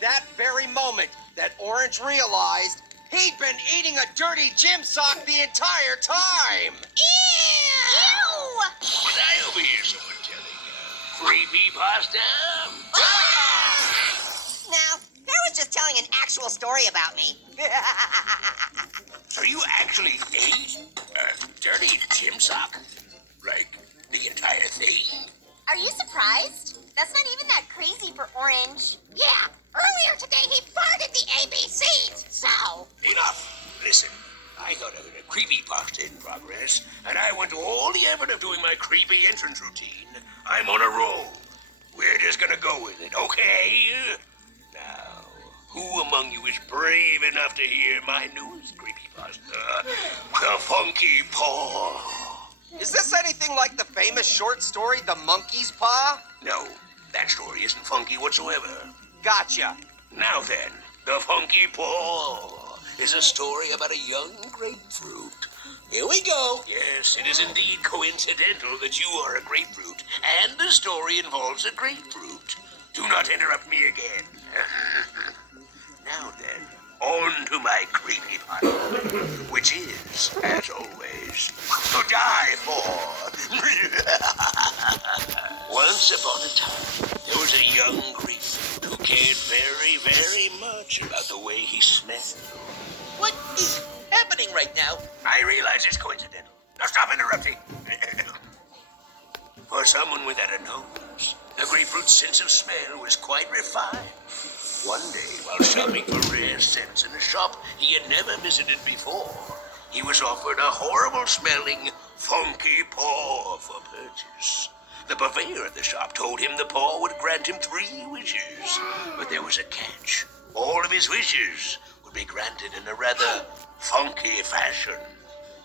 That very moment that Orange realized he'd been eating a dirty gym sock the entire time. Ew! Was I over here, someone telling you? Creepy pasta? Now, that was just telling an actual story about me. So you actually ate a dirty gym sock? Like, the entire thing? Are you surprised? That's not even that crazy for Orange. Yeah, earlier today he farted the ABCs, so... Enough! Listen, I thought of a creepy pasta in progress, and I went to all the effort of doing my creepy entrance routine. I'm on a roll. We're just gonna go with it, okay? Now, who among you is brave enough to hear my newest creepypasta? The Funky Paw. Is this anything like the famous short story, The Monkey's Paw? No, that story isn't funky whatsoever. Gotcha. Now then, The Funky Paw is a story about a young grapefruit. Here we go. Yes, it is indeed coincidental that you are a grapefruit, and the story involves a grapefruit. Do not interrupt me again. Now then, on to my creepypasta, which is, as always, to die for. Once upon a time, there was a young grapefruit who cared very, very much about the way he smelled. What is happening right now? I realize it's coincidental. Now stop interrupting. For someone without a nose, the grapefruit's sense of smell was quite refined. One day, while shopping for rare scents in a shop he had never visited before, he was offered a horrible-smelling Funky Paw for purchase. The purveyor of the shop told him the paw would grant him 3 wishes, but there was a catch. All of his wishes would be granted in a rather funky fashion.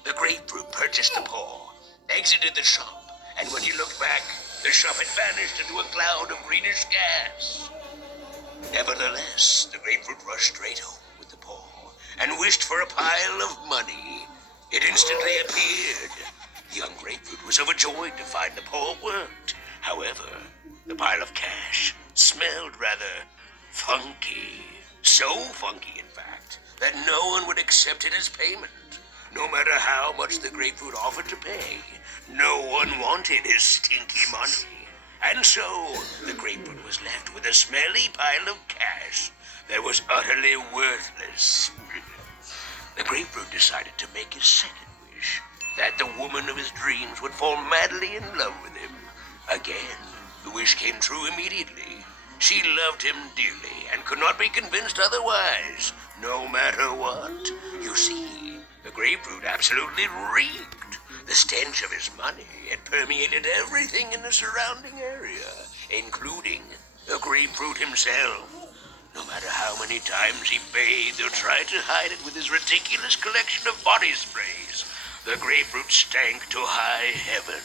The grapefruit purchased the paw, exited the shop, and when he looked back, the shop had vanished into a cloud of greenish gas. Nevertheless, the grapefruit rushed straight home with the paw and wished for a pile of money. It instantly appeared. The young grapefruit was overjoyed to find the paw worked. However, the pile of cash smelled rather funky. So funky, in fact, that no one would accept it as payment. No matter how much the grapefruit offered to pay, no one wanted his stinky money. And so, the grapefruit was left with a smelly pile of cash that was utterly worthless. The grapefruit decided to make his second wish, that the woman of his dreams would fall madly in love with him. Again, the wish came true immediately. She loved him dearly and could not be convinced otherwise, no matter what. You see, the grapefruit absolutely reeked. The stench of his money had permeated everything in the surrounding area, including the grapefruit himself. No matter how many times he bathed or tried to hide it with his ridiculous collection of body sprays, the grapefruit stank to high heaven.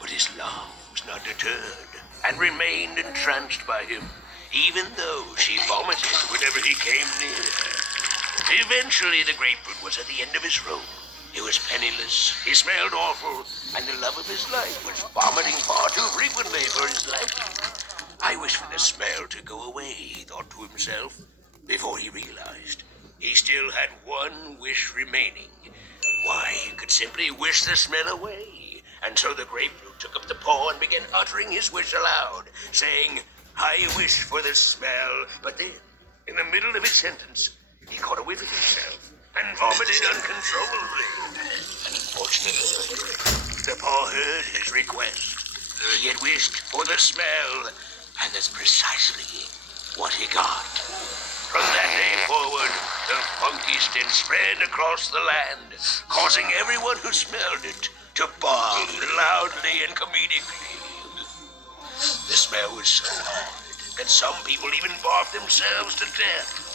But his love was not deterred and remained entranced by him, even though she vomited whenever he came near. Eventually, the grapefruit was at the end of his rope. He was penniless, he smelled awful, and the love of his life was vomiting far too frequently for his liking. I wish for the smell to go away, he thought to himself, before he realized he still had one wish remaining. Why, he could simply wish the smell away. And so the grapefruit took up the paw and began uttering his wish aloud, saying, "I wish for the smell," but then, in the middle of his sentence, he caught a whiff of himself and vomited uncontrollably. Unfortunately, the paw heard his request. He had wished for the smell, and that's precisely what he got. From that day forward, the funky stench spread across the land, causing everyone who smelled it to bark loudly and comedically. The smell was so hard that some people even barked themselves to death.